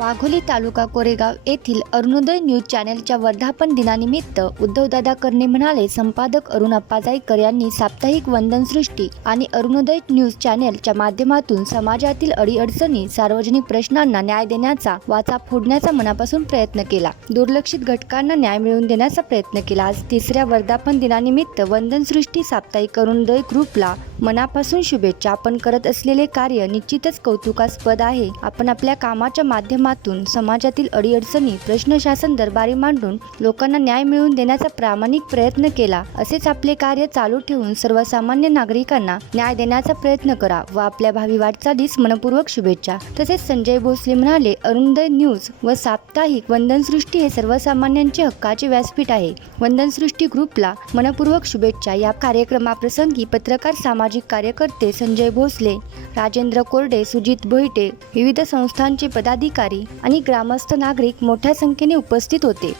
वाघोली तालुका कोरेगाव येथील अरुणोदय न्यूज चॅनेलच्या वर्धापन दिनानिमित्त उद्धवदादा कर्णे म्हणाले संपादक अरुण अप्पाजाईकर यांनी साप्ताहिक वंदनसृष्टी आणि अरुणोदय न्यूज चॅनेलच्या माध्यमातून समाजातील अडीअडचणी सार्वजनिक प्रश्नांना न्याय देण्याचा वाचा फोडण्याचा मनापासून प्रयत्न केला. दुर्लक्षित घटकांना न्याय मिळवून देण्याचा प्रयत्न केला. आज तिसऱ्या वर्धापन दिनानिमित्त वंदनसृष्टी साप्ताहिक अरुणोदय ग्रुपला मनापासून शुभेच्छा. आपण करत असलेले कार्य निश्चितच कौतुकास्पद आहे. आपण आपल्या कामाच्या माध्यमातून समाजातील अडीअडचणी प्रश्न शासन दरबारी मांडून लोकांना न्याय मिळवून देण्याचा प्रामाणिक प्रयत्न केला असेच आपले कार्य चालू ठेवून सर्वसामान्य नागरिकांना न्याय देण्याचा प्रयत्न करा व आपल्या भावी वाटचालीस मनपूर्वक शुभेच्छा. तसेच संजय भोसले म्हणाले अरुणोदय न्यूज व साप्ताहिक वंदनसृष्टी हे सर्वसामान्यांचे हक्काचे व्यासपीठ आहे. वंदनसृष्टी ग्रुपला मनपूर्वक शुभेच्छा. या कार्यक्रमाप्रसंगी पत्रकार सामाजिक सामाजिक कार्यकर्ते संजय भोसले राजेंद्र कोरडे सुजित भोईटे विविध संस्थांचे पदाधिकारी आणि ग्रामस्थ नागरिक मोठ्या संख्येने उपस्थित होते.